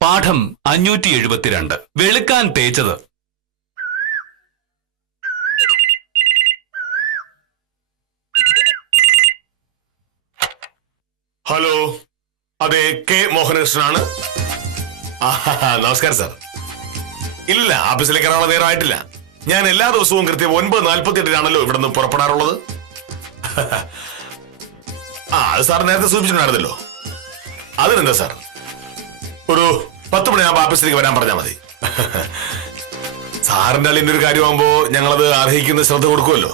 പാഠം 572 വെളുക്കാൻ തേച്ചത്. ഹലോ, അതെ, കെ മോഹനകൃഷ്ണനാണ്. നമസ്കാരം സാർ. ഇല്ല, ഓഫീസിലേക്ക് ഇറങ്ങാനുള്ള നേരമായിട്ടില്ല. ഞാൻ എല്ലാ ദിവസവും കൃത്യം 9:48 ഇവിടെ നിന്ന് പുറപ്പെടാറുള്ളത്. അത് സാർ നേരത്തെ സൂചിപ്പിച്ചിട്ടുണ്ടായിരുന്നല്ലോ. അതിനെന്താ സാർ, ഒരു 10 മണിയാകുമ്പോൾ ഓഫീസിലേക്ക് വരാൻ പറഞ്ഞാൽ മതി. സാറിന്റെ അളിന്റെ ഒരു കാര്യമാകുമ്പോ ഞങ്ങളത് അർഹിക്കുന്ന ശ്രദ്ധ കൊടുക്കുമല്ലോ.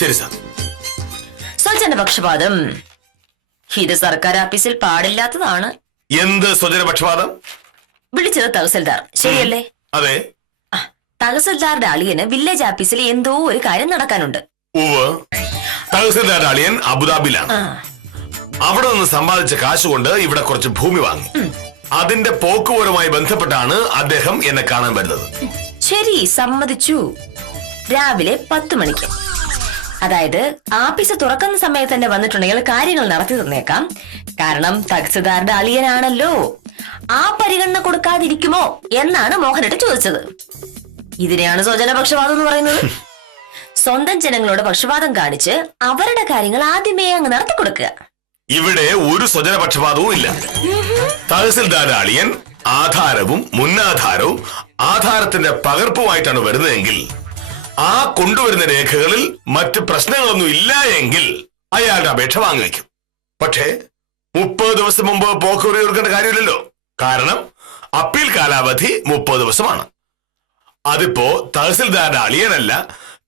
ശരി സാർ. സ്വജനപക്ഷപാതം ഇത് സർക്കാർ ഓഫീസിൽ പാടില്ലാത്തതാണ്. എന്ത് സ്വജനപക്ഷപാതം? വിളിച്ചത് തഹസിൽദാർ, ശരിയല്ലേ? അതെ. തഹസിൽദാരുടെ അളിയന് വില്ലേജ് ഓഫീസിൽ എന്തോ ഒരു കാര്യം നടക്കാനുണ്ട്. തഹസിൽദാരുടെ അളിയൻ അബുദാബിയിലാണ്. അവിടെ നിന്ന് സമ്പാദിച്ച കാശ് കൊണ്ട് ഇവിടെ കുറച്ച് ഭൂമി വാങ്ങി. അതിന്റെ പോക്കുവരവുമായി ബന്ധപ്പെട്ടാണ് അദ്ദേഹം എന്നെ കാണാൻ വരുന്നത്. ശരി, സമ്മതിച്ചു. രാവിലെ 10 മണിക്ക്, അതായത് ആഫീസ് തുറക്കുന്ന സമയത്ത് തന്നെ വന്നിട്ടുണ്ടെങ്കിൽ കാര്യങ്ങൾ നടത്തി തന്നേക്കാം. കാരണം തഹസിൽദാരുടെ അളിയനാണല്ലോ. ആ പരിഗണന കൊടുക്കാതിരിക്കുമോ എന്നാണ് മോഹനട്ട് ചോദിച്ചത്. ഇതിനെയാണ് സ്വജനപക്ഷപാതം എന്ന് പറയുന്നത്. സ്വന്തം ജനങ്ങളോട് പക്ഷപാതം കാണിച്ച് അവരുടെ കാര്യങ്ങൾ ആദ്യമേ അങ്ങ് നടത്തി കൊടുക്കുക. ഇവിടെ ഒരു സ്വജനപക്ഷപാതവും ഇല്ല. തഹസിൽദാരുടെ അളിയൻ ആധാരവും മുന്നാധാരവും ആധാരത്തിന്റെ പകർപ്പുമായിട്ടാണ് വരുന്നതെങ്കിൽ ആ കൊണ്ടുവരുന്ന രേഖകളിൽ മറ്റ് പ്രശ്നങ്ങളൊന്നും ഇല്ല എങ്കിൽ അയാളുടെ അപേക്ഷ വാങ്ങിവെക്കും. പക്ഷേ 30 ദിവസം മുമ്പ് പോക്കുവരവ് തീർക്കേണ്ട കാര്യമില്ലല്ലോ. കാരണം അപ്പീൽ കാലാവധി 30 ദിവസമാണ്. അതിപ്പോ തഹസിൽദാരുടെ അളിയനല്ല,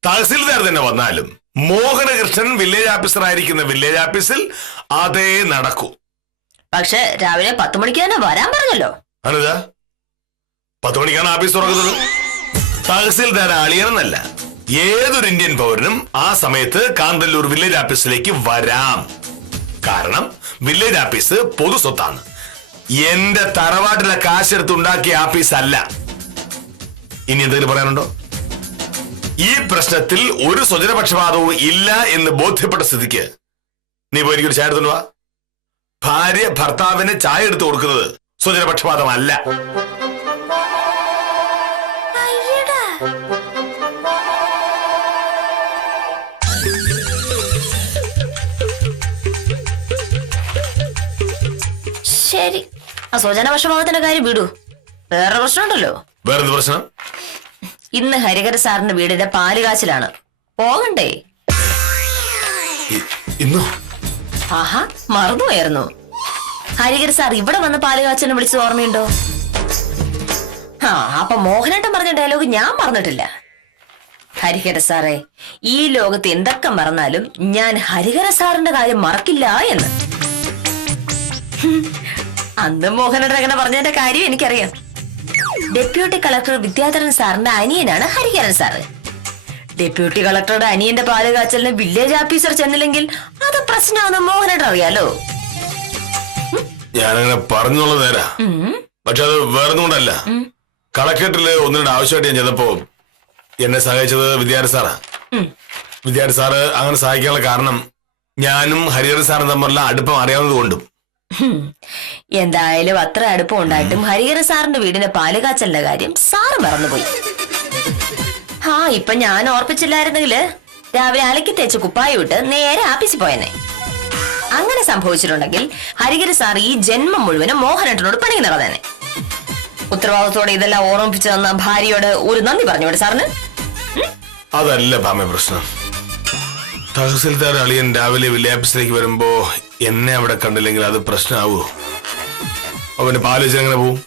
തഹസിൽദാർ തന്നെ വന്നാലും മോഹനകൃഷ്ണൻ വില്ലേജ് ഓഫീസർ ആയിരിക്കുന്ന വില്ലേജ് ഓഫീസിൽ അതേ നടക്കൂ. പക്ഷെ രാവിലെ 10 മണിക്ക് തന്നെ വരാൻ പറഞ്ഞല്ലോ. അനുജ, 10 മണിക്കാണ് ഓഫീസ് തുറക്കുന്നത്. തഹസിൽദാർ അളിയനെന്നല്ല, ഏതൊരു ഇന്ത്യൻ പൗരനും ആ സമയത്ത് കാന്തല്ലൂർ വില്ലേജ് ഓഫീസിലേക്ക് വരാം. കാരണം വില്ലേജ് ഓഫീസ് പൊതു സ്വത്താണ്. എന്റെ തറവാട്ടിലെ കാശെടുത്ത് ഉണ്ടാക്കിയ ഓഫീസ് അല്ല. ഇനി എന്തെങ്കിലും പറയാനുണ്ടോ? ഈ പ്രശ്നത്തിൽ ഒരു സ്വജനപക്ഷപാതവും ഇല്ല എന്ന് ബോധ്യപ്പെട്ട സ്ഥിതിക്ക് നീ പോയി എനിക്കൊരു ചായ എടുത്തു വാ. ഭാര്യ ഭർത്താവിന് ചായ എടുത്തു കൊടുക്കുന്നത് സ്വജനപക്ഷപാതമല്ല. ശരി, ആ സ്വജനപക്ഷപാതത്തിന്റെ കാര്യം വിടൂ. വേറെ പ്രശ്നമുണ്ടല്ലോ. വേറെന്ത് പ്രശ്നം? ഇന്ന് ഹരിഹര സാറിന്റെ വീടിന്റെ പാല് കാച്ചിലാണ്. പോകണ്ടേ? ഇന്നോ? ആഹാ, മറന്നുപോയായിരുന്നു. ഹരിഹര സാർ ഇവിടെ വന്ന് പാല് കാച്ചിനെ വിളിച്ചത് ഓർമ്മയുണ്ടോ? അപ്പൊ മോഹനേട്ടൻ പറഞ്ഞ ഡയലോഗ് ഞാൻ മറന്നിട്ടില്ല. ഹരിഹര സാറേ, ഈ ലോകത്ത് എന്തൊക്കെ മറന്നാലും ഞാൻ ഹരിഹര സാറിന്റെ കാര്യം മറക്കില്ല എന്ന്. അന്ന് മോഹനേട്ടൻ അങ്ങനെ പറഞ്ഞതിന്റെ കാര്യം എനിക്കറിയാം. ഡെപ്യൂട്ടി കളക്ടർ വിദ്യാധരൻ സാറിന്റെ അനിയനാണ് ഹരിഹരൻ സാറ്. ഡെപ്യൂട്ടി കളക്ടറുടെ അനിയന്റെ പാല് കാച്ചലിന് വില്ലേജ് ഓഫീസർ ചെന്നില്ലെങ്കിൽ അത് പ്രശ്നമാണെന്ന് മോഹനേട്ടൻ അറിയാലോ. ഞാനങ്ങനെ പറഞ്ഞുള്ളത് നേരാ. പക്ഷെ അത് വേറൊന്നുകൊണ്ടല്ല. കളക്ടറേറ്റില് 1-2 ആവശ്യമായിട്ട് ഞാൻ ചെന്നപ്പോ എന്നെ സഹായിച്ചത് വിദ്യാധരൻ സാറാ. വിദ്യാധരൻ സാറ് അങ്ങനെ സഹായിക്കാനുള്ള കാരണം ഞാനും ഹരിഹരൻ സാറും തമ്മിലുള്ള അടുപ്പം അറിയാവുന്നത് കൊണ്ടും. എന്തായാലും അത്ര അടുപ്പം ഉണ്ടായിട്ടും ഹരിഹര സാറിന്റെ വീടിന്റെ പാല് കാച്ചലിന്റെ കാര്യം സാറ് മറന്നുപോയി. ഇപ്പൊ ഞാൻ ഓർപ്പിച്ചില്ലായിരുന്നെങ്കില് രാവിലെ അലക്കി തേച്ച് കുപ്പായി വിട്ട് നേരെ ആഫീസിൽ പോയെന്നെ. അങ്ങനെ സംഭവിച്ചിട്ടുണ്ടെങ്കിൽ ഹരിഹര സാർ ഈ ജന്മം മുഴുവനും മോഹനേട്ടനോട് പണി നടന്നേനെ. ഉത്തരവാദിത്തോടെ ഇതെല്ലാം ഓർമ്മിപ്പിച്ചു തന്ന ഭാര്യയോട് ഒരു നന്ദി പറഞ്ഞോടെ സാറിന്. അതല്ല ഭാമ പ്രശ്നം. തഹസിൽദാർ അളിയൻ രാവിലെ വില്ലേജ് ഓഫീസിലേക്ക് വരുമ്പോ എന്നെ അവിടെ കണ്ടില്ലെങ്കിൽ അത് പ്രശ്നമാവോ? അവന് പാലിച്ച് എങ്ങനെ പോവും?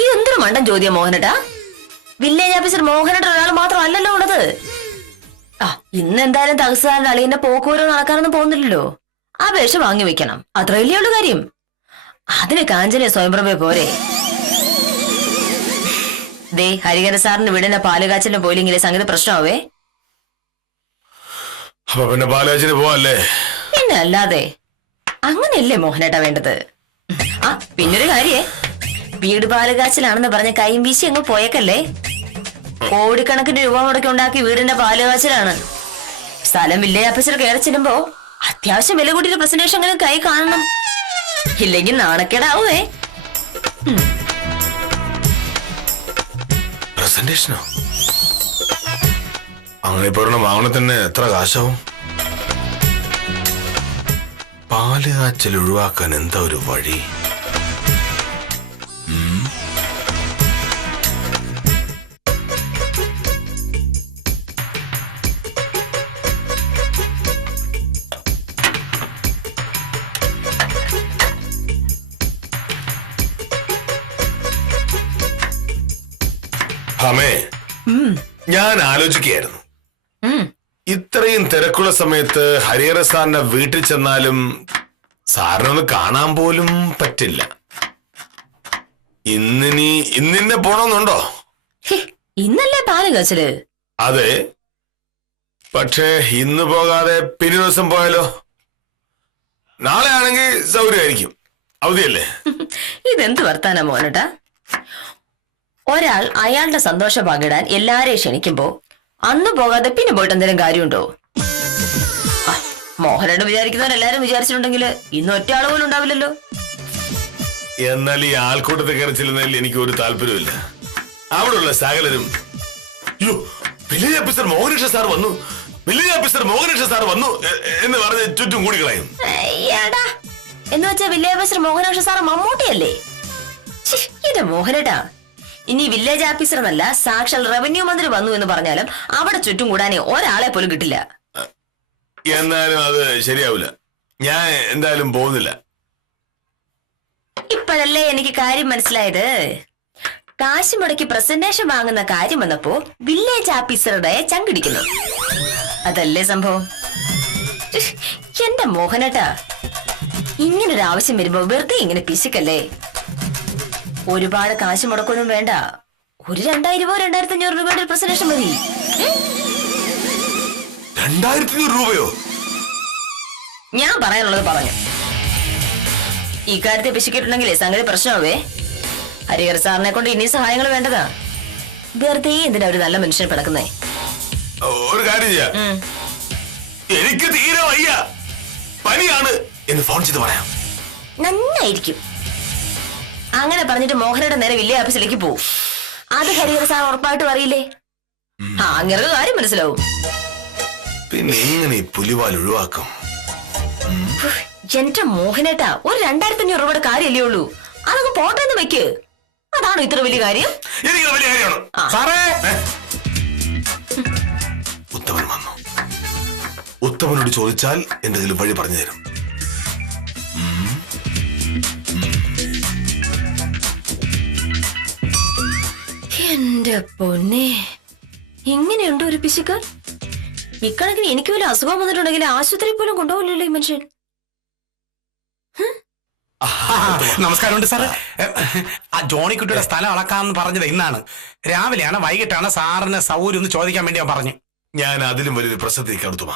ഈ എന്തൊരു മണ്ടൻ ചോദ്യം മോഹനേട്ടാ. വില്ലേജ് ഓഫീസർ മോഹനേട്ടൻ ഒരാൾ മാത്രമല്ലല്ലോ ഉള്ളത്. ഇന്ന് എന്തായാലും തഹസിൽദാറിന്റെ അളിയന്റെ പോക്കുവരവ് നടക്കാനൊന്നും പോകുന്നില്ലല്ലോ. അപേക്ഷ വാങ്ങി വെക്കണം, അത്രയല്ലേ ഉള്ളു കാര്യം. അതിന് കാഞ്ചന സ്വയംപ്രഭ പോരെ. ദേ, ഹരിഹര സാറിന്റെ വീടിന്റെ പാല് കാച്ചലിന് പോയില്ലെങ്കിലേ സംഗതി പ്രശ്നമാവേ. പിന്നെ പാലുകാച്ചിന് പോവല്ലേ? പിന്നെ അല്ലാതെ. അങ്ങനെയല്ലേ മോഹനേട്ടാ വേണ്ടത്. പിന്നൊരു കാര്യേ, വീട് പാല് കാച്ചിലാണെന്ന് പറഞ്ഞ കൈയും വീശി അങ്ങ് പോയേക്കല്ലേ. കോടിക്കണക്കിന് രൂപ മുടക്കി ഉണ്ടാക്കി വീടിന്റെ പാല് കാച്ചിലാണ്. സ്ഥലം വില്ലേജ് ഓഫീസർ കയറി ചെല്ലുമ്പോ അത്യാവശ്യം വില കൂട്ടിയൊരു പ്രസന്റേഷൻ അങ്ങനെ കൈ കാണണം, ഇല്ലെങ്കിൽ നാണക്കേടാവേ. പ്രസന്റേഷനോ? അങ്ങനെ ഇപ്പൊ വാങ്ങണ തന്നെ എത്ര കാശാവും? പാല് കാച്ചൽ ഒഴിവാക്കാൻ എന്താ ഒരു വഴി? അമ്മേ, ഞാൻ ആലോചിക്കുകയായിരുന്നു, ഇത്രയും തിരക്കുള്ള സമയത്ത് ഹരിഹര സാറിന്റെ വീട്ടിൽ ചെന്നാലും സാറിനൊന്ന് കാണാൻ പോലും പറ്റില്ല. ഇന്നിന്നെ പോണമെന്നുണ്ടോ? ഇന്നല്ലേ പാല് കാച്ചല്? അതെ, പക്ഷേ ഇന്ന് പോകാതെ പിന്നെ ദിവസം പോയാലോ? നാളെ ആണെങ്കിൽ സൗകര്യമായിരിക്കും, അവധിയല്ലേ? ഇതെന്ത് വർത്താനാ മോനട്ടാ? ഒരാൾ അയാളുടെ സന്തോഷം പങ്കിടാൻ എല്ലാരെയും ക്ഷണിക്കുമ്പോ അന്ന് പോകാതെ പിന്നെ പോയിട്ട് എന്തെങ്കിലും കാര്യമുണ്ടോ? മോഹനോട് വിചാരിക്കുന്നവരെല്ലാരും വിചാരിച്ചിട്ടുണ്ടെങ്കിൽ ഇന്ന് ഒറ്റ ആള് പോലും ഉണ്ടാവില്ലല്ലോ. എന്നാൽ ഈ ആൾക്കൂട്ടത്തിൽ കയറി ചെല്ലുന്നതിൽ എനിക്ക് ഒരു താല്പര്യമില്ല. അവിടെയുള്ള സകലരും വില്ലേജ് ഓഫീസർ മോഹനകൃഷ്ണ സാർ വന്നു, വില്ലേജ് ഓഫീസർ മോഹനകൃഷ്ണ സാർ വന്നു എന്ന് പറഞ്ഞ് ചുറ്റും കൂടി കളയും. എന്ന് വെച്ചാ വില്ലേജ് ഓഫീസർ മോഹനകൃഷ്ണ സാർ മമ്മൂട്ടിയല്ലേ? ഇത് മോഹനേട്ടാ, ഇനി വില്ലേജ് ഓഫീസർ എന്നല്ല സാക്ഷാൽ റവന്യൂ മന്ത്രി വന്നു എന്ന് പറഞ്ഞാലും അവിടെ ചുറ്റും കൂടാനേ ഒരാളെ പോലും കിട്ടില്ല. എന്നാലും അത് ശരിയാവില്ല. ഞാൻ എന്തായാലും പോകുന്നില്ല. ഇപ്പോഴല്ലേ എനിക്ക് കാര്യം മനസ്സിലായത്. കാശ് മുടക്കി പ്രസന്റേഷൻ വാങ്ങുന്ന കാര്യം വന്നപ്പോ വില്ലേജ് ഓഫീസറുടെ ചങ്കിടിക്കുന്നു, അതല്ലേ സംഭവം? എന്റെ മോഹനേട്ടാ, ഇങ്ങനൊരു ആവശ്യം വരുമ്പോ വെറുതെ ഇങ്ങനെ പിശുക്കല്ലേ. ഒരുപാട് കാശ് മുടക്കൊന്നും വേണ്ട, ഒരു 2000-2500 രൂപയുടെ പ്രസന്റേഷൻ മതി. 2500 രൂപയോ? ഞാൻ പറയാനുള്ളത് പറഞ്ഞു. ഈ കാര്യത്തെ പിശുക്കിട്ടുണ്ടെങ്കിലേ സംഗതി പ്രശ്നമാവേ. ഹരിഹര സാറിനെ കൊണ്ട് ഇനി സഹായങ്ങൾ വേണ്ടതാ. വെറുതെ എന്തിനാ ഒരു നല്ല മനുഷ്യനെ പിടക്കുന്നേ? ഒരു കാര്യം ചെയ്യാം, എനിക്ക് തീരെ വയ്യ, പനിയാണ് എന്ന് ഫോൺ ചെയ്ത് പറയാം. നന്നായിരിക്കും. അങ്ങനെ പറഞ്ഞിട്ട് മോഹനയുടെ നേരെ വില്ലേജ് ഓഫീസിലേക്ക് പോവും. അത് ഹരിഹര സാർ ഉറപ്പായിട്ടും അറിയില്ലേ? അങ്ങനെ കാര്യം മനസ്സിലാവും. പിന്നെ എങ്ങനെ ഈ പുലിവാൽ ഒഴിവാക്കും? എന്റെ മോഹനേട്ടാ, ഒരു 2500 രൂപയുടെ കാര്യമല്ലേ ഉള്ളൂ, അതൊക്കെ പോട്ടെന്ന് വെക്ക്. അതാണോ ഇത്ര വലിയ കാര്യം? ഉത്തമൻ വന്നു. ഉത്തമനോട് ചോദിച്ചാൽ എന്തെങ്കിലും വഴി പറഞ്ഞു തരും. എന്റെ പൊന്നെ, ഇങ്ങനെയുണ്ടോ ഒരു പിശുക്കാൻ? ഇക്കണക്കിന് എനിക്ക് വല്ല അസുഖം വന്നിട്ടുണ്ടെങ്കിൽ ആശുപത്രി പോലും കൊണ്ടുപോകില്ലല്ലോ ഈ മനുഷ്യൻ. നമസ്കാരമുണ്ട് സാർ. ആ ജോണിക്കുട്ടിയുടെ സ്ഥലം അളക്കാമെന്ന് പറഞ്ഞത് ഇന്നാണ്. രാവിലെയാണ് വൈകിട്ടാണ് സാറിന് സൗകര്യം ഒന്ന് ചോദിക്കാൻ വേണ്ടി ഞാൻ പറഞ്ഞു. ഞാൻ അതിലും വലിയൊരു പ്രശ്നത്തിലേക്ക് ഉത്തമ.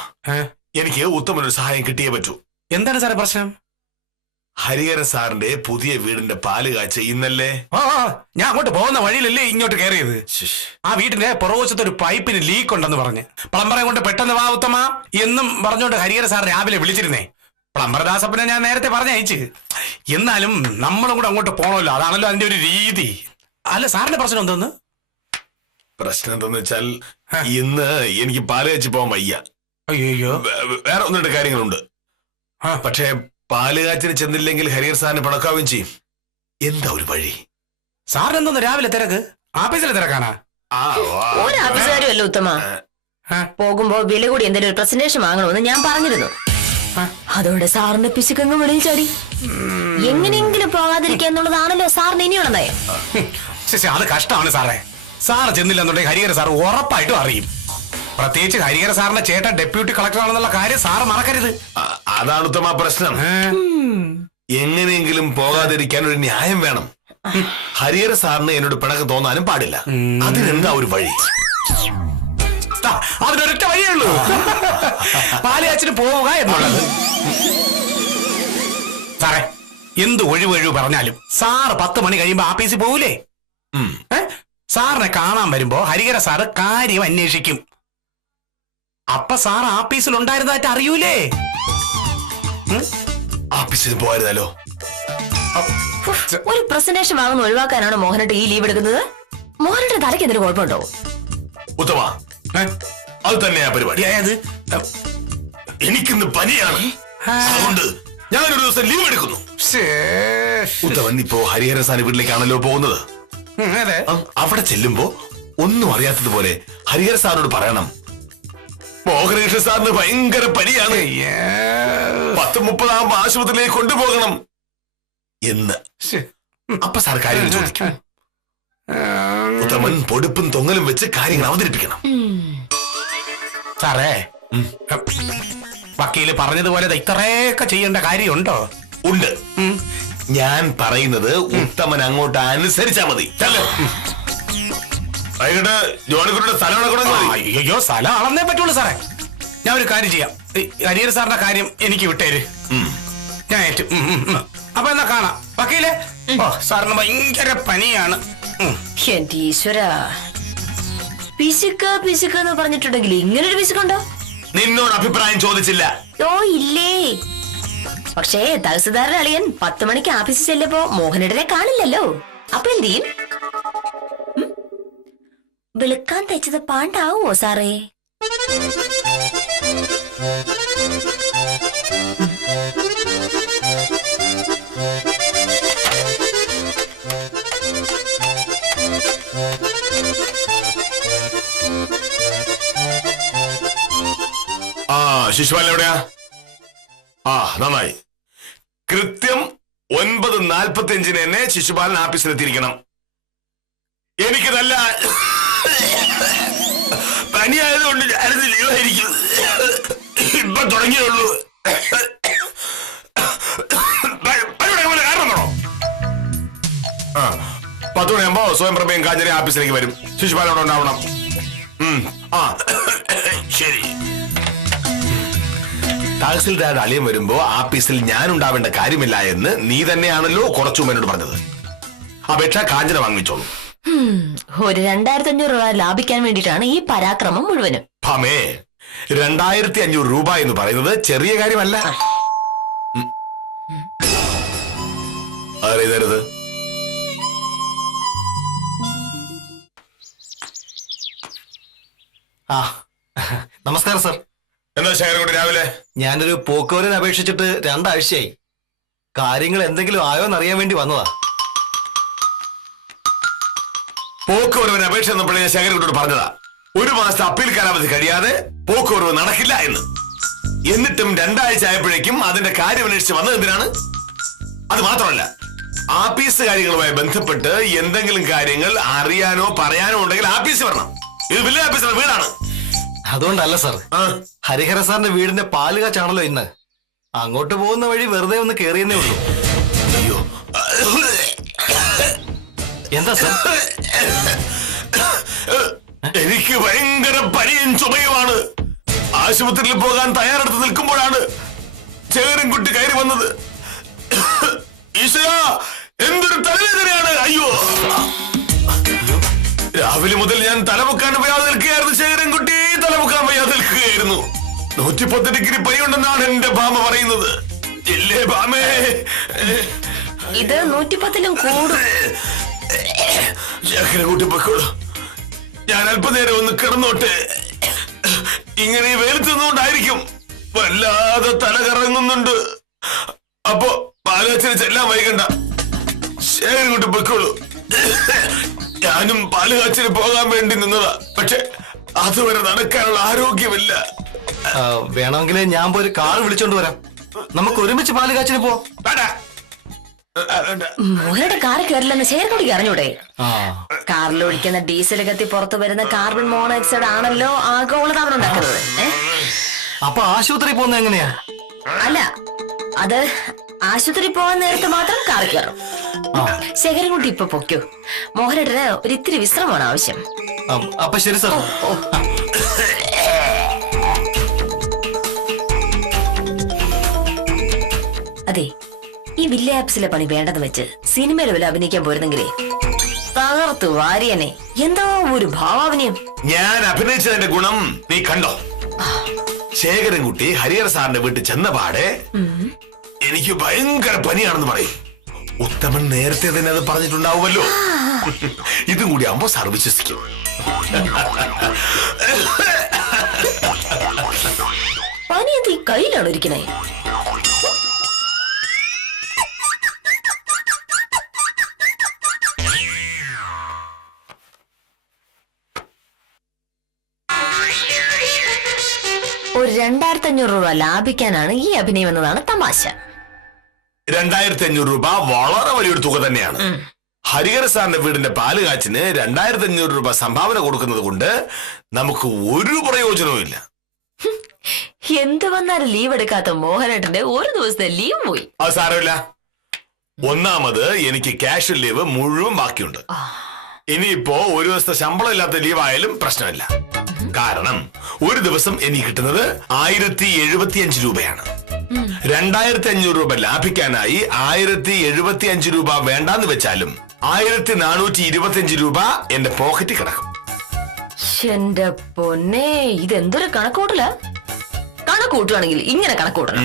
എനിക്ക് ഉത്തമനൊരു സഹായം കിട്ടിയേ പറ്റൂ. എന്താണ് സാറേ പ്രശ്നം? ഹരിഹര സാറിന്റെ പുതിയ വീടിന്റെ പാല് കാച്ച ഇന്നല്ലേ? ഞാൻ അങ്ങോട്ട് പോകുന്ന വഴിയിലല്ലേ ഇങ്ങോട്ട് കയറിയത്. ആ വീടിന്റെ പുറകുവശത്ത് ഒരു പൈപ്പിന് ലീക്ക് ഉണ്ടെന്ന് പറഞ്ഞ് പ്ലംബറെ കൊണ്ട് പെട്ടെന്ന് വാ ഉത്തമ എന്നും പറഞ്ഞുകൊണ്ട് ഹരിഹര സാർ രാവിലെ വിളിച്ചിരുന്നേ. പ്ലംബർ ദാസപ്പനെ ഞാൻ നേരത്തെ പറഞ്ഞയച്ച്. എന്നാലും നമ്മളും കൂടെ അങ്ങോട്ട് പോണല്ലോ, അതാണല്ലോ അതിന്റെ ഒരു രീതി. അല്ല സാറിന്റെ പ്രശ്നം എന്തോന്ന്? പ്രശ്നം എന്താന്ന് വെച്ചാൽ ഇന്ന് എനിക്ക് പാല് കാച്ചി പോകാൻ വയ്യ. അയ്യോ, വേറെ 1-2 കാര്യങ്ങളുണ്ട്. പക്ഷേ പാല് കാച്ചിന് ചെന്നില്ലെങ്കിൽ ഹരിഹർ സാറിന് പിണക്കാവുകയും ചെയ്യും. എന്താ ഒരു വഴി? സാറിന് എന്തോന്ന് രാവിലെ തിരക്ക്? ആഫീസിലെ തിരക്കാനാ? ഒരു ഓഫീസുകാരും അല്ല ഉത്തമ. പോകുമ്പോ വില കൂടി എന്തെങ്കിലും ഒരു പ്രസന്റേഷൻ വാങ്ങണമെന്ന് ഞാൻ പറഞ്ഞിരുന്നു. അതോടെ സാറിന്റെ പിശുക്കങ്ങ് വെളിയിൽ ചാടി. എങ്ങനെയെങ്കിലും പോകാതിരിക്കുക എന്നുള്ളതാണല്ലോ സാറിന് ഇനിയുള്ള നയം. അത് കഷ്ടമാണ് സാറേ. സാറ് ചെന്നില്ല എന്നുണ്ടെങ്കിൽ ഹരിഹര സാർ ഉറപ്പായിട്ടും അറിയും. പ്രത്യേകിച്ച് ഹരിഹര സാറിന്റെ ചേട്ടൻ ഡെപ്യൂട്ടി കളക്ടർ ആണെന്നുള്ള കാര്യം സാറ് മറക്കരുത്. അതാണ് ഉത്തമ പ്രശ്നം. എങ്ങനെയെങ്കിലും പോകാതിരിക്കാൻ ഒരു ന്യായം വേണം. ഹരിഹര സാറിന് എന്നോട് പിണക്കം തോന്നാനും പാടില്ല. അതിനെന്താ ഒരു വഴി? അതിനൊരൊറ്റ വഴിയേ ഉള്ളൂ, പാലുകാച്ചിന് പോവുക എന്നുള്ളത്. സാറേ, എന്ത് ഒഴിവൊഴിവ് പറഞ്ഞാലും സാറ് 10 മണി കഴിയുമ്പോ ആഫീസിൽ പോകൂലേ? സാറിനെ കാണാൻ വരുമ്പോ ഹരിഹര സാറ് കാര്യം അന്വേഷിക്കും. അപ്പൊ സാർ ആഫീസിൽ ഉണ്ടായിരുന്നതായിട്ട് അറിയൂലേ? ആഫീസിൽ പോയിരുന്നല്ലോ. ഒരു പ്രസന്റേഷൻ വാങ്ങുന്ന ഒഴിവാക്കാനാണ് മോഹനട്ട് ഈ ലീവ് എടുക്കുന്നത്? മോഹനട്ട് തലയ്ക്ക് എന്തൊരു കുഴപ്പമുണ്ടോ? ഉത്തമ, അത് തന്നെയാ പരിപാടി. എനിക്കിന്ന് പനിയാണ്, അതുകൊണ്ട് ഞാനൊരു ദിവസം ലീവ് എടുക്കുന്നു. ഉത്തമൻ ഇപ്പോ ഹരിഹര സാറിന്റെ വീട്ടിലേക്കാണല്ലോ പോകുന്നത്. അവിടെ ചെല്ലുമ്പോ ഒന്നും അറിയാത്തതുപോലെ ഹരിഹര സാറിനോട് പറയണം, മോഹനകൃഷ്ണൻ സാറിന് ഭയങ്കര പനിയാണ്, 10-30 ആശുപത്രിയിലേക്ക് കൊണ്ടുപോകണം എന്ന്. അപ്പൊ സാർ കാര്യം ചോദിക്കും. ഉത്തമൻ പൊടുപ്പും തൊങ്ങലും വെച്ച് കാര്യങ്ങൾ അവതരിപ്പിക്കണം. സാറേ, വക്കീല് പറഞ്ഞതുപോലെ ഇത്രയൊക്കെ ചെയ്യേണ്ട കാര്യമുണ്ടോ? ഉണ്ട്. ഞാൻ പറയുന്നത് ഉത്തമൻ അങ്ങോട്ട് അനുസരിച്ചാ മതി. വൈകിട്ട് ജോണിക്കുട്ടിയുടെ സ്ഥലം അയ്യോ, സ്ഥലം അളന്നേ പറ്റുള്ളൂ സാറേ. ഞാൻ ഒരു കാര്യം ചെയ്യാം, ഹരിഹര സാറിന്റെ കാര്യം എനിക്ക് വിട്ടേര്, ഞാൻ ഏറ്റു. അപ്പൊ എന്നാ കാണാം. വക്കീലെ, സാറിന് ഭയങ്കര പനിയാണ്. എന്റെ ഈശ്വര, പിശുക്കെന്ന് പറഞ്ഞിട്ടുണ്ടെങ്കിൽ ഇങ്ങനൊരു പിശുക്കുണ്ടോ? നിന്നോട് അഭിപ്രായം ചോദിച്ചില്ല. ഓ ഇല്ലേ. പക്ഷേ തഹസിൽദാരുടെ അളിയൻ 10 മണിക്ക് ആഫീസിൽ ചെല്ലപ്പോ മോഹനേട്ടനെ കാണില്ലല്ലോ. അപ്പൊ എന്ത് ചെയ്യും? വെളുക്കാൻ തയ്ച്ചത് പാണ്ടാവോ സാറേ? ശിശുപാലൻ എവിടെയാ? നന്നായി. കൃത്യം 9:45 തന്നെ ശിശുപാലൻ ആഫീസിലെത്തിയിരിക്കണം. എനിക്ക് നല്ല പനിയായതുകൊണ്ട് ഞാനിത് ലീവായിരിക്കും. ഇപ്പൊ തുടങ്ങിയുള്ളൂ. കാരണമാണോ? 10 മണിയാകുമ്പോ സ്വയംപ്രഭയും കാഞ്ഞിരി ആഫീസിലേക്ക് വരും. ശിശുപാലനോട് ഉണ്ടാവണം. ശരി. തഹസിൽദാരുടെ അളിയൻ വരുമ്പോ ആഫീസിൽ ഞാൻ ഉണ്ടാവേണ്ട കാര്യമില്ല എന്ന് നീ തന്നെയാണല്ലോ കുറച്ചു മുമ്പ് എന്നോട് പറഞ്ഞത്. അപേക്ഷ കാഞ്ചന വാങ്ങിച്ചോളൂ. ഒരു 2500 രൂപ ലാഭിക്കാൻ വേണ്ടിയിട്ടാണ് ഈ പരാക്രമം മുഴുവനും. ഭാമേ, 2500 രൂപ എന്ന് പറയുന്നത് ചെറിയ കാര്യമല്ല. അറിയരുത്. നമസ്കാരം സാർ. എന്താ ശേഖരൻകുട്ടി രാവിലെ? ഞാനൊരു പോക്കുവരന് അപേക്ഷിച്ചിട്ട് 2 ആഴ്ചയായി. കാര്യങ്ങൾ എന്തെങ്കിലും ആയോ എന്നറിയാൻ വേണ്ടി വന്നതാ. പോക്കുവരവിന് അപേക്ഷ എന്നപ്പോഴേ ഞാൻ ശേഖരൻകുട്ടിയോട് പറഞ്ഞതാ, 1 മാസത്തെ അപ്പീൽ കാലാവധി കഴിയാതെ പോക്കുവരവ് നടക്കില്ല എന്ന്. എന്നിട്ടും 2 ആഴ്ച ആയപ്പോഴേക്കും അതിന്റെ കാര്യം അന്വേഷിച്ച് വന്നത് എന്തിനാണ്? അത് മാത്രമല്ല, ആഫീസ് കാര്യങ്ങളുമായി ബന്ധപ്പെട്ട് എന്തെങ്കിലും കാര്യങ്ങൾ അറിയാനോ പറയാനോ ഉണ്ടെങ്കിൽ ആഫീസ് വരണം. ഇത് വില്ലേജ് ഓഫീസറുടെ വീടാണ്. അതുകൊണ്ടല്ല സാർ, ഹരിഹര സാറിന്റെ വീടിന്റെ പാല് കാച്ചാണല്ലോ ഇന്ന്. അങ്ങോട്ട് പോകുന്ന വഴി വെറുതെ ഒന്ന് കേറിയെന്നേ ഉള്ളൂ. അയ്യോ, എന്താ സാർ? എനിക്ക് ഭയങ്കര പനിയും ചുമയുമാണ്. ആശുപത്രിയിൽ പോകാൻ തയ്യാറെടുത്ത് നിൽക്കുമ്പോഴാണ് ശേഖരൻകുട്ടി കയറി വന്നത്. ഈശ്വരാ, എന്തൊരു തലവേദനയാണ്. അയ്യോ, രാവിലെ മുതൽ ഞാൻ തലമുക്കാൻ വയ്യാതെ നിൽക്കുകയായിരുന്നു. ശേഖരൻകുട്ടി തലമുക്കാൻ വയ്യാതെ നിൽക്കുകയായിരുന്നു. 110 ഡിഗ്രി പനിയുണ്ടെന്നാണ് എന്റെ ഭാമ പറയുന്നത്. ഇല്ലേ ഭാമേ? ഇത് 110ലും കൂടും. ശേഖരൻകുട്ടി പൊക്കോളൂ, ഞാൻ അല്പനേരം ഒന്ന് കിടന്നോട്ടെ. ഇങ്ങനെ വെയിലത്തുന്നുകൊണ്ടായിരിക്കും വല്ലാതെ തല കറങ്ങുന്നുണ്ട്. അപ്പൊ പാലച്ചന് ചെല്ലാൻ വൈകണ്ട. ശേഖരൻകുട്ടി പൊക്കോളൂ. ഞാനും പാലുകാച്ചിന് പോകാൻ വേണ്ടി നിന്നതാ, പക്ഷെ അതുവരെ നടക്കാനുള്ള ആരോഗ്യമില്ല. വേണമെങ്കിൽ ഞാൻ പോയി ഒരു കാർ വിളിച്ചോണ്ട് വരാം. നമുക്ക് ഒരുമിച്ച് പാല് കാച്ചിന് പോ. മോഹനയുടെ കാറ് കയറില്ലെന്ന് ശേഖരൻകുട്ടിക്ക് അറിഞ്ഞൂടെ? കാറിൽ ഒഴിക്കുന്ന ഡീസൽ കത്തി പുറത്തു വരുന്ന കാർബൺ മോണോക്സൈഡ് ആണല്ലോ ആഗോളതാപനം ഉണ്ടാക്കുന്നത്. അപ്പൊ ആശുപത്രി പോകുന്നത് എങ്ങനെയാ? അല്ല, അത് ആശുപത്രി പോകാൻ നേരത്തെ മാത്രം കാറ് കയറും. ശേഖരൻകുട്ടി ഇപ്പൊ പൊക്കോ. മോഹനേട്ടന് ഒരിത്തിരി വിശ്രമമാണ് ആവശ്യം. അപ്പൊ ശരി സാർ. അതെ, ഈ വില്ലേജ് ആപ്സിലെ പണി വേണ്ടെന്ന് വെച്ച് സിനിമയിൽ വല്ല അഭിനയിക്കാൻ പോയിരുന്നെങ്കിലേ തകർത്തു വാരിയനെ. എന്താ ഒരു ഭാവാഭിനയം. ഞാൻ അഭിനയിച്ചതിന്റെ ഗുണം നീ കണ്ടോ? ശേഖരൻകുട്ടി ഹരിഹര സാറിന്റെ വീട്ടിൽ ചെന്ന പാടെ എനിക്ക് ഭയങ്കര പനിയാണെന്ന് പറയും. ഉത്തമൻ നേരത്തെ തന്നെ അത് പറഞ്ഞിട്ടുണ്ടാവുമല്ലോ. ഇതും കൂടി ആവുമ്പോ സാർ വിശ്വസിക്കും. പനി എന്ത് ഈ കയ്യിലാണ് ഇരിക്കണേ? ഒരു 2500 രൂപ ലാഭിക്കാനാണ് ഈ അഭിനയം എന്നതാണ് തമാശ. 2500 രൂപ വളരെ വലിയൊരു തുക തന്നെയാണ്. ഹരിഹര സാറിന്റെ വീടിന്റെ പാല് കാച്ചിന് 2500 രൂപ സംഭാവന കൊടുക്കുന്നത് കൊണ്ട് നമുക്ക് ഒരു പ്രയോജനവും ഇല്ല. എന്ത് വന്നാലും ലീവ് എടുക്കാത്ത മോഹനേട്ടന്റെ ഒരു ദിവസത്തെ ലീവ് പോയി. അത് സാരമില്ല. ഒന്നാമത് എനിക്ക് ക്യാഷ് ലീവ് മുഴുവൻ ബാക്കിയുണ്ട്. ഇനിയിപ്പോ ഒരു ദിവസത്തെ ശമ്പളം ഇല്ലാത്ത ലീവായാലും പ്രശ്നമില്ല. കാരണം ഒരു ദിവസം എനിക്ക് കിട്ടുന്നത് 1075 രൂപയാണ്. 2500 രൂപ ലാഭിക്കാനായി 1075 രൂപ വേണ്ടാന്ന് വെച്ചാലും 1425 രൂപ എന്റെ പോക്കറ്റിൽ കിടക്കും. എന്റെ പൊന്നെ, ഇതെന്തൊരു കണക്കൂട്ടല! കണക്കൂട്ടുവാണെങ്കിൽ ഇങ്ങനെ കണക്കൂട്ടണം.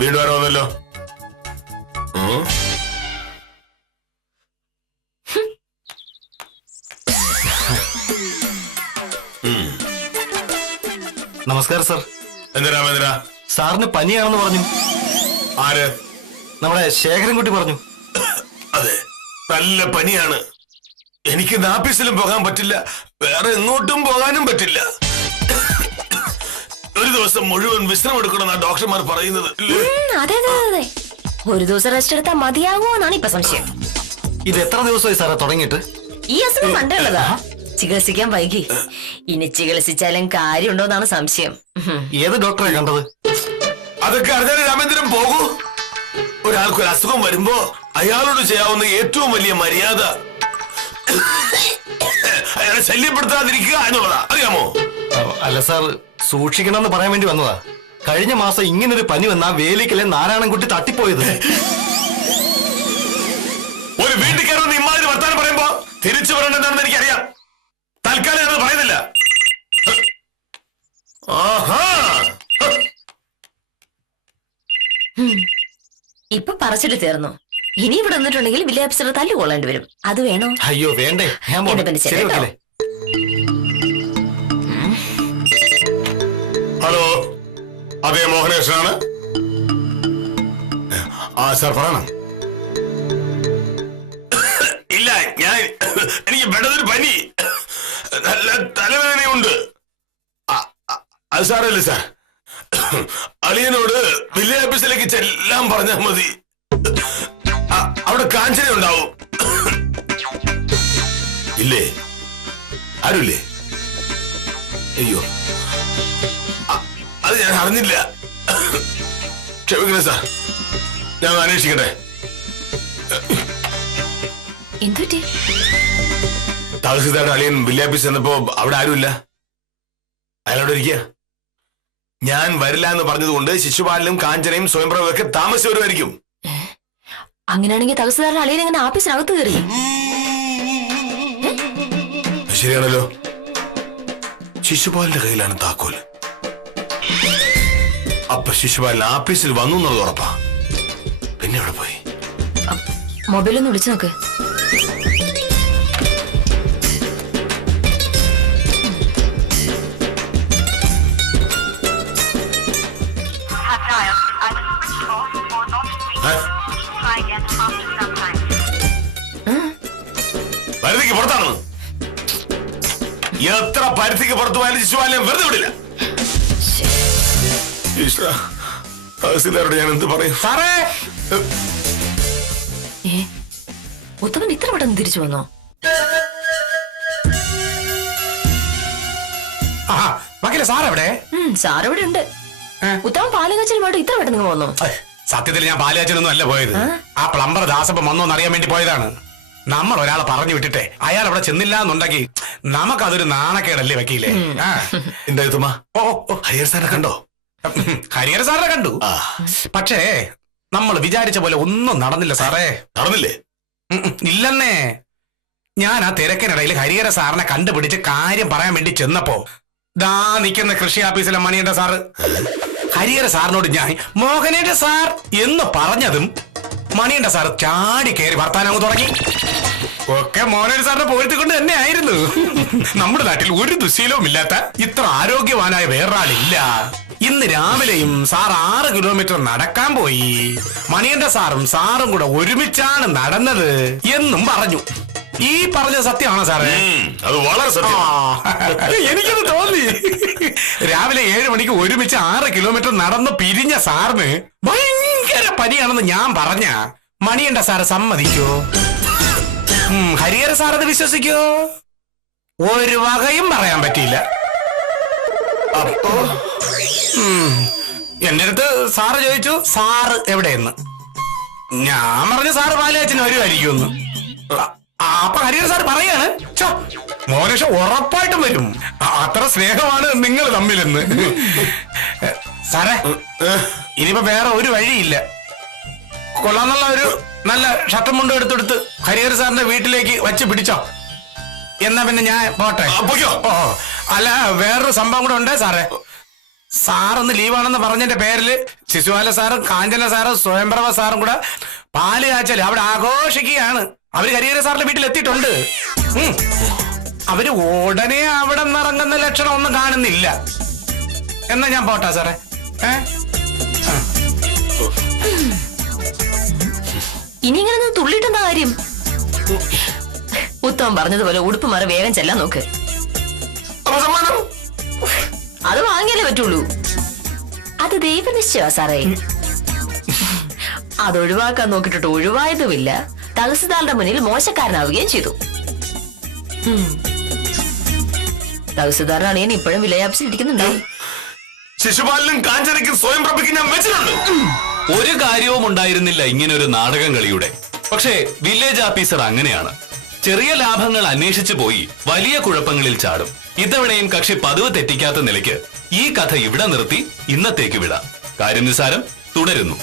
വീണ്ടും വരാമല്ലോ. നമസ്കാരം സാർ. എന്തിനാ? സാറിന് പനിയാണെന്ന് പറഞ്ഞു. ആര്? നമ്മുടെ ശേഖരൻകുട്ടി പറഞ്ഞു. അതെ, നല്ല പനിയാണ്. എനിക്ക് ആഫീസിലും പോകാൻ പറ്റില്ല, വേറെ എങ്ങോട്ടും പോകാനും പറ്റില്ല. ഒരു ദിവസം മുഴുവൻ വിശ്രമം എടുക്കണമെന്നാണ് ഡോക്ടർമാർ പറയുന്നത്. അതെ അതെ അതെ, ഒരു ദിവസം റെസ്റ്റ് എടുത്താൽ മതിയാകുമോ എന്നാണ് ഇപ്പൊ സംശയം. ഇത് എത്ര ദിവസമായി സാറേ തുടങ്ങിയിട്ട്? ഈ അസുഖം പണ്ടുള്ളതാ. ചികിത്സിക്കാൻ വൈകി. ഇനി ചികിത്സിച്ചാലും കാര്യമുണ്ടോന്നാണ് സംശയം. ഏത് ഡോക്ടറെ കണ്ടത്? അതൊക്കെ അറിഞ്ഞാൽ രാമേന്ദ്രൻ പോകൂ. ഒരാൾക്കൊരു അസുഖം വരുമ്പോ അയാളോട് ചെയ്യാവുന്ന ഏറ്റവും വലിയ മര്യാദ അയാളെ ശല്യപ്പെടുത്താതിരിക്കുക എന്നുള്ളതാ. അറിയാമോ? അല്ല സാർ, സൂക്ഷിക്കണമെന്ന് പറയാൻ വേണ്ടി വന്നതാ. കഴിഞ്ഞ മാസം ഇങ്ങനൊരു പനി വന്നാ വേലിക്കലെ നാരായണൻകുട്ടി തട്ടിപ്പോയത്. ഒരു വീട്ടിൽ കയറുന്ന ഇമ്മാതിരി വർത്താനം പറയുമ്പോ തിരിച്ചു പറയണ്ടെന്നാണെന്ന് എനിക്കറിയാം. തൽക്കാലം അത് പറയുന്നില്ല. ഇപ്പൊ പറച്ചിട്ട് തീർന്നു. ഇനി ഇവിടെ വന്നിട്ടുണ്ടെങ്കിൽ വില്ലേജ് ഓഫീസറെ തല്ലുകൊള്ളേണ്ടി വരും. അത് വേണോ? അയ്യോ വേണ്ടേ, ഞാൻ എന്റെ പിന്നെ ശരി വെക്കല്ലേ. ഹലോ, അതെ മോഹനേഷനാണ്. ആ സാർ പറയണം. ഇല്ല, എനിക്ക് പെട്ടെന്നൊരു പനി, നല്ല തലവേദനയുണ്ട്. അത് സാറല്ലേ സാർ, അളിയനോട് വില്ലേജ് ഓഫീസിലേക്ക് ചെല്ലാൻ പറഞ്ഞാൽ മതി. അവിടെ കാഞ്ചന ഉണ്ടാവും. ഇല്ലേ? ആരുമില്ലേ? അയ്യോ, അത് ഞാൻ അറിഞ്ഞില്ല. ക്ഷമിക്കണേ സാർ, ഞാൻ അന്വേഷിക്കട്ടെ. എന്തുപറ്റി? തഹസിൽദാരുടെ അളിയൻ വില്ലേജ് ഓഫീസ് ചെന്നപ്പോ അവിടെ ആരുമില്ല. അയാളോട് ഇരിക്കുക. ഞാൻ വരില്ല എന്ന് പറഞ്ഞതുകൊണ്ട് ശിശുപാലനും കാഞ്ചനയും സ്വയംപ്രഭയും ഒക്കെ താമസിച്ച് വരുമായിരിക്കും. അങ്ങനെയാണെങ്കിൽ തഹസിൽദാരുടെ അളിയൻ എങ്ങനെ ആഫീസിനകത്ത് കയറി? ശരിയാണല്ലോ, ശിശുപാലിന്റെ കയ്യിലാണ് താക്കോല്. അപ്പൊ ശിശുപാലൻ ആഫീസിൽ വന്നു എന്നുള്ളത് ഉറപ്പാ. പിന്നെ അവിടെ പോയി. മൊബൈലൊന്ന് വിളിച്ചു നോക്ക്. പരിധിക്ക് പുറത്താണ്. എത്ര പരിധിക്ക് പുറത്തു പോയാലും ശിശുപാലനെ വെറുതെ വിടില്ല. തഹസിൽദാരോട് ഞാൻ എന്ത് പറയും? സാറേ, ഉത്തമൻ ഇത്ര പെട്ടെന്ന് തിരിച്ചു വന്നോ? വക്കീലെ സാറെവിടെ? സാറവിടെ ഉണ്ട്. ഉത്തമൻ പാലുകാച്ചലുമായിട്ട് ഇത്ര പെട്ടെന്ന് വന്നോ? സത്യത്തിൽ ഞാൻ പാലുകാച്ചലൊന്നും അല്ല പോയത്. ആ പ്ലംബർ ദാസപ്പം വന്നോന്ന് അറിയാൻ വേണ്ടി പോയതാണ്. നമ്മൾ ഒരാളെ പറഞ്ഞു വിട്ടിട്ടെ അയാൾ അവിടെ ചെന്നില്ല എന്നുണ്ടെങ്കിൽ നമുക്കതൊരു നാണക്കേടല്ലേ വക്കീലെ? എന്താ ഓ ഹരിഹര സാറിനെ കണ്ടോ? ഹരിഹര സാറിനെ കണ്ടു. പക്ഷേ നമ്മൾ വിചാരിച്ച പോലെ ഒന്നും നടന്നില്ല സാറേ. നടന്നില്ലേ? ഇല്ലെന്നേ. ഞാൻ ആ തിരക്കിനിടയിൽ ഹരിഹര സാറിനെ കണ്ടുപിടിച്ച് കാര്യം പറയാൻ വേണ്ടി ചെന്നപ്പോ ദാ നിൽക്കുന്ന കൃഷി ഓഫീസിലെ മണിയുടെ സാറ്. ഹരിഹര സാറിനോട് ഞാൻ മോഹനേന്റെ സാർ എന്ന് പറഞ്ഞതും മണിയുടെ സാർ ചാടി കയറി വർത്താനം തുടങ്ങി. ഒക്കെ മോഹനേന്റെ സാറിനെ പോഴ്ത്തിക്കൊണ്ട് തന്നെ ആയിരുന്നു. നമ്മുടെ നാട്ടിൽ ഒരു ദുശീലവും ഇല്ലാത്ത ഇത്ര ആരോഗ്യവാനായ വേറൊരാളില്ല. ഇന്ന് രാവിലെയും സാർ 6 കിലോമീറ്റർ നടക്കാൻ പോയി. മണിയന്റെ സാറും കൂടെ ഒരുമിച്ചാണ് നടന്നത് എന്നും പറഞ്ഞു. ഈ പറഞ്ഞ സത്യമാണോ സാറേ? അത് വളരെ സത്യം. എനിക്കത് തോന്നി. രാവിലെ 7 മണിക്ക് ഒരുമിച്ച് 6 കിലോമീറ്റർ നടന്ന് പിരിഞ്ഞ സാറിന് ഭയങ്കര പനിയാണെന്ന് ഞാൻ പറഞ്ഞ മണിയന്റെ സാറ് സമ്മതിക്കോ? ഹരിഹര സാർ അത് വിശ്വസിക്കോ? ഒരു വകയും പറയാൻ പറ്റിയില്ല. അപ്പോ എന്റെ അടുത്ത് സാറ് ചോദിച്ചു സാറ് എവിടെയെന്ന്. ഞാൻ പറഞ്ഞു സാറ് പാലാച്ചിന് വരുമായിരിക്കുമെന്ന്. അപ്പൊ ഹരിഹര സാർ പറയാണ് മോനേഷ ഉറപ്പായിട്ടും വരും, അത്ര സ്നേഹമാണ് നിങ്ങൾ തമ്മിലെന്ന്. സാറേ ഇനിയിപ്പോ വേറെ ഒരു വഴിയില്ല. കൊള്ളാന്നുള്ള ഒരു നല്ല ഷർട്ടും മുണ്ടും എടുത്തെടുത്ത് ഹരിഹര സാറിന്റെ വീട്ടിലേക്ക് വച്ച് പിടിച്ചോ. എന്നാ പിന്നെ ഞാൻ പോട്ടെ. ഓ അല്ല, വേറൊരു സംഭവം കൂടെ ഉണ്ട് സാറേ. സാറൊന്ന് ലീവാണെന്ന് പറഞ്ഞതിന്റെ പേരില് ശിശുപാല സാറും കാഞ്ചന സാറും സ്വയംപ്രഭ സാറും കൂടെ പാല് കാച്ചല് അവിടെ ആഘോഷിക്കുകയാണ്. അവര് ഹരിഹര സാറിന്റെ വീട്ടിൽ എത്തിയിട്ടുണ്ട്. അവര് ഉടനെ അവിടെ നിന്നിറങ്ങുന്ന ലക്ഷണം ഒന്നും കാണുന്നില്ല. എന്നാ ഞാൻ പോട്ടാ സാറേ. ഇനി ഇങ്ങനെ തുള്ളിട്ടെന്ന കാര്യം? ഉത്തമൻ പറഞ്ഞതുപോലെ ഉടുപ്പ് മാറി വേഗം ചെല്ലാൻ നോക്ക്. അത് വാങ്ങിയാലേ പറ്റുള്ളൂ. അത് ദൈവനിശ്ചയ സാറേ. അതൊഴിവാക്കാൻ നോക്കിയിട്ട് ഒഴിവായതുമില്ല. തഹസിൽദാറുടെ മുന്നിൽ മോശക്കാരനാവുകയും ചെയ്തു. തഹസിൽദാറിന്റെ അളിയൻ ഇപ്പോഴും വിലയാപിച്ചിരിക്കുന്നുണ്ടോ? ശിശുപാലനും കാഞ്ചനയ്ക്കും സ്വയം പ്രഭയ്ക്കും ഞാൻ വെച്ചിട്ടുണ്ട്. ഒരു കാര്യവും ഉണ്ടായിരുന്നില്ല ഇങ്ങനൊരു നാടകം കളിയുടെ. പക്ഷേ വില്ലേജ് ഓഫീസർ അങ്ങനെയാണ്. ചെറിയ ലാഭങ്ങൾ അന്വേഷിച്ചു പോയി വലിയ കുഴപ്പങ്ങളിൽ ചാടും. ഇത്തവണയും കക്ഷി പതിവ് തെറ്റിക്കാത്ത നിലയ്ക്ക് ഈ കഥ ഇവിടെ നിർത്തി ഇന്നത്തേക്ക് വിടാം. കാര്യം നിസാരം തുടരുന്നു.